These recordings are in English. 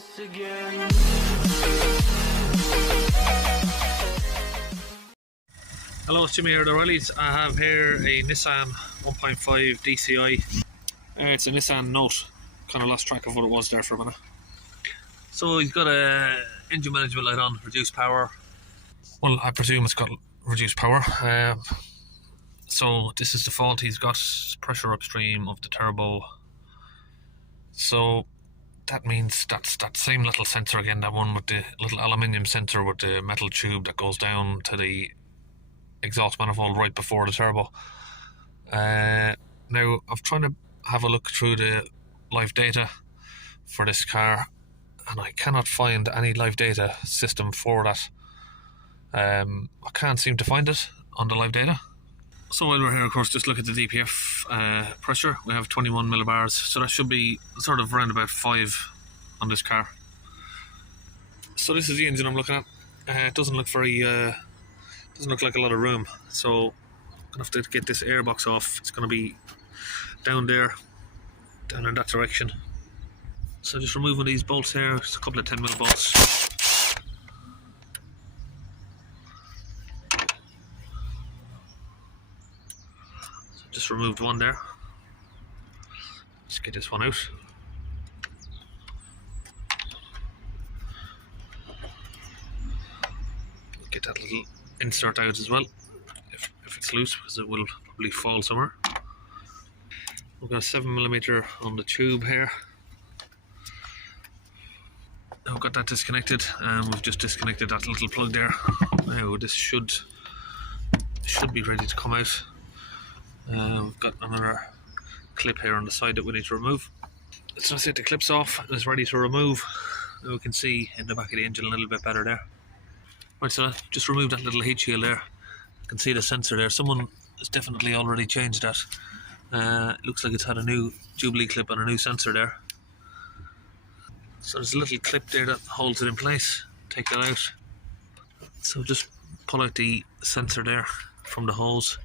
once again. Hello, it's Jimmy here at O'Reilly's. I have here a Nissan 1.5 DCI. It's a Nissan Note. Kind of lost track of what it was there for a minute. So he's got a engine management light on, reduced power. Well, I presume it's got reduced power. So this is the fault. He's got pressure upstream of the turbo. So that means that's that same little sensor again, that one with the little aluminium sensor with the metal tube that goes down to the exhaust manifold right before the turbo. Now I'm trying to have a look through the live data for this car, and I cannot find any live data system for that. I can't seem to find it on the live data. So while we're here, of course, just look at the DPF pressure. We have 21 millibars, so that should be sort of around about 5 on this car. So this is the engine I'm looking at. It doesn't look very doesn't look like a lot of room, so I'm gonna have to get this airbox off. It's gonna be down there, down in that direction. So just removing these bolts here, just a couple of 10mm bolts. So just removed one there. Let's get this one out. Get that little insert out as well, if it's loose, because it will probably fall somewhere. We've got a 7mm on the tube here. Now we've got that disconnected, and we've just disconnected that little plug there. Now this should be ready to come out. We've got another clip here on the side that we need to remove. Let's just take the clips off, and it's ready to remove. Now we can see in the back of the engine a little bit better there. Right, so just remove that little heat shield there. You can see the sensor there. Someone has definitely already changed that. It looks like it's had a new Jubilee clip and a new sensor there. So there's a little clip there that holds it in place. Take that out. So just pull out the sensor there from the hose.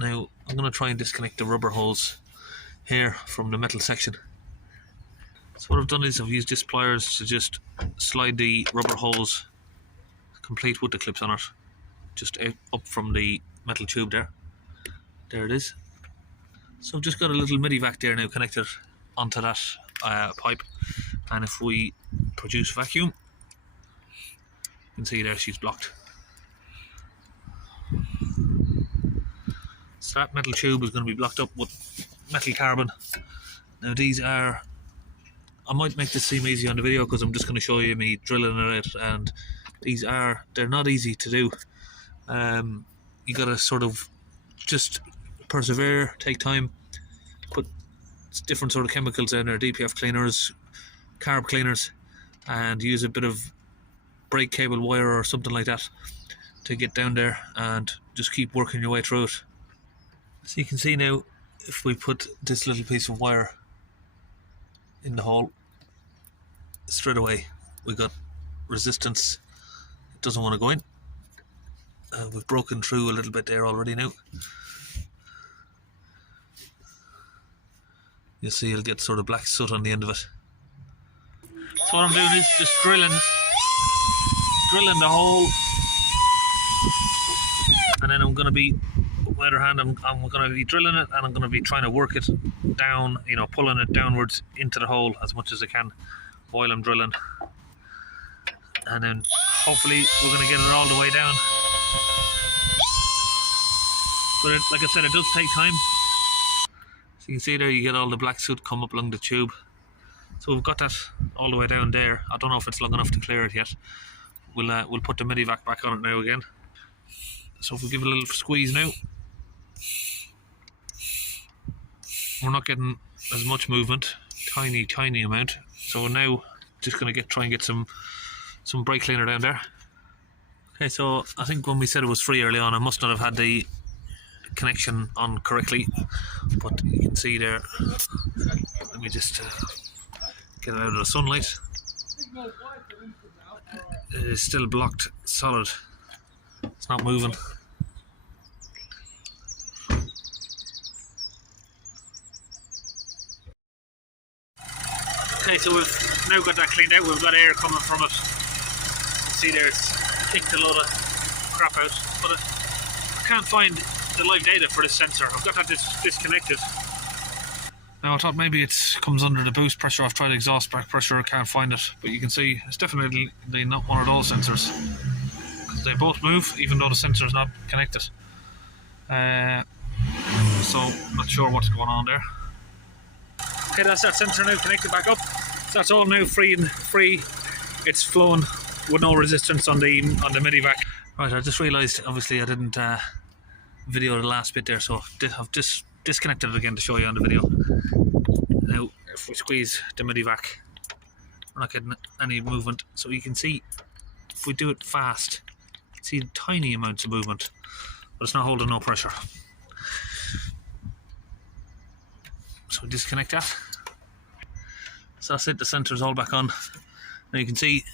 Now I'm going to try and disconnect the rubber hose here from the metal section. So what I've done is I've used this pliers to just slide the rubber hose complete with the clips on it, just up from the metal tube there. There it is. So I've just got a little midi vac there now connected onto that pipe, and if we produce vacuum, you can see there she's blocked. So that metal tube is going to be blocked up with metal carbon. Now these are, I might make this seem easy on the video because I'm just going to show you me drilling it, and they're not easy to do. You gotta sort of just persevere, take time, put different sort of chemicals in there, DPF cleaners, carb cleaners, and use a bit of brake cable wire or something like that to get down there, and just keep working your way through it. So you can see now, if we put this little piece of wire in the hole, straight away we got resistance. It doesn't want to go in. We've broken through a little bit there already now. You'll see it'll get sort of black soot on the end of it. So what I'm doing is just drilling the hole, and then I'm going to be, with my other hand, I'm going to be drilling it, and I'm going to be trying to work it down, you know, pulling it downwards into the hole as much as I can while I'm drilling. And then hopefully we're going to get it all the way down. But like I said, it does take time. So you can see there, you get all the black soot come up along the tube. So we've got that all the way down there. I don't know if it's long enough to clear it yet. We'll put the midi vac back on it now again. So if we give it a little squeeze now, we're not getting as much movement, tiny amount. So we're now just going to try and get some brake cleaner down there. Okay, so I think when we said it was free early on, I must not have had the connection on correctly, but you can see there, let me just get it out of the sunlight. It is still blocked solid, it's not moving. Okay, so we've now got that cleaned out. We've got air coming from it. See there, it's kicked a load of crap out, but I can't find the live data for this sensor. I've got that disconnected. Now I thought maybe it comes under the boost pressure. I've tried exhaust back pressure, I can't find it, but you can see it's definitely not one of those sensors, because they both move even though the sensor is not connected. So not sure what's going on there. Okay, that's that sensor now connected back up. So that's all now free. It's flowing with no resistance on the MIDI-vac. Right, I just realised obviously I didn't video the last bit there, so I've just disconnected it again to show you on the video. Now if we squeeze the MIDI-vac, we're not getting any movement, so you can see if we do it fast, see tiny amounts of movement, but it's not holding no pressure. So disconnect that. So that's it, the sensor's all back on. Now you can see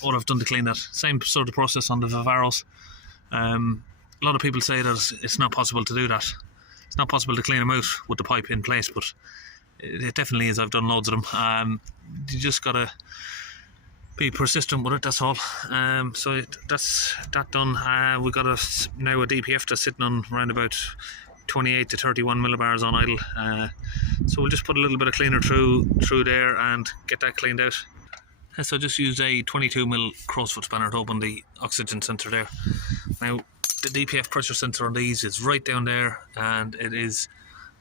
what I've done to clean that. Same sort of process on the Vivaros. A lot of people say that it's not possible to do that. It's not possible to clean them out with the pipe in place, but it definitely is. I've done loads of them. You just gotta be persistent with it, that's all. So that's that done. We've got now a DPF that's sitting on around about 28 to 31 millibars on idle. So we'll just put a little bit of cleaner through there and get that cleaned out. So I just used a 22mm crowsfoot spanner to open the oxygen sensor there. Now the DPF pressure sensor on these is right down there, and it is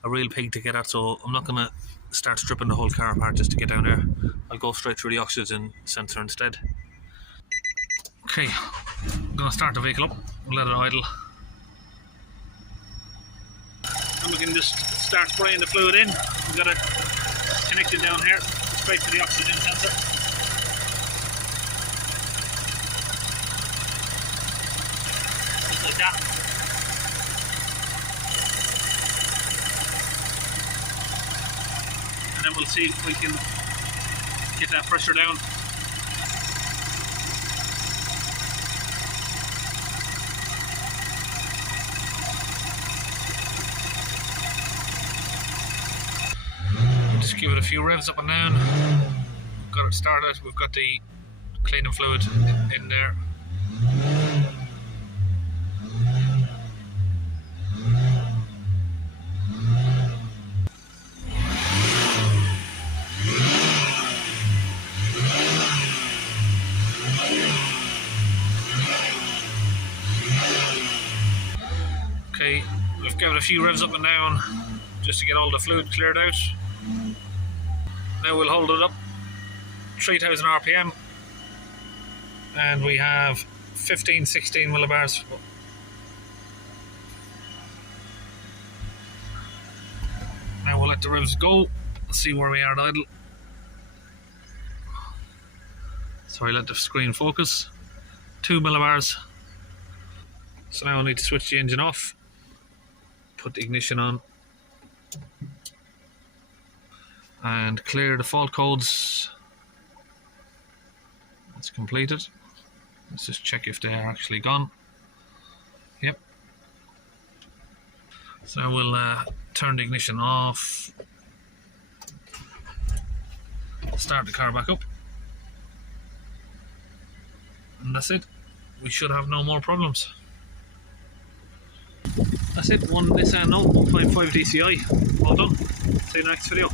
a real pig to get at, so I'm not going to start stripping the whole car apart just to get down there. I'll go straight through the oxygen sensor instead. Okay, I'm going to start the vehicle up, we'll let it idle. And we can just start spraying the fluid in. We've got it connected down here, straight to the oxygen sensor. Just like that. And then we'll see if we can get that pressure down. Just give it a few revs up and down. We've got it started. We've got the cleaning fluid in there. Okay, we've given it a few revs up and down just to get all the fluid cleared out. Now we'll hold it up 3000 RPM, and we have 15-16 millibars. Now we'll let the revs go, see where we are at idle. Sorry, let the screen focus. 2 millibars. So now I need to switch the engine off, put the ignition on, and clear the fault codes. That's completed. Let's just check if they are actually gone. Yep. So now we'll turn the ignition off, start the car back up, and that's it. We should have no more problems. That's it, one Nissan Note 155 DCI. Well done. See you in the next video.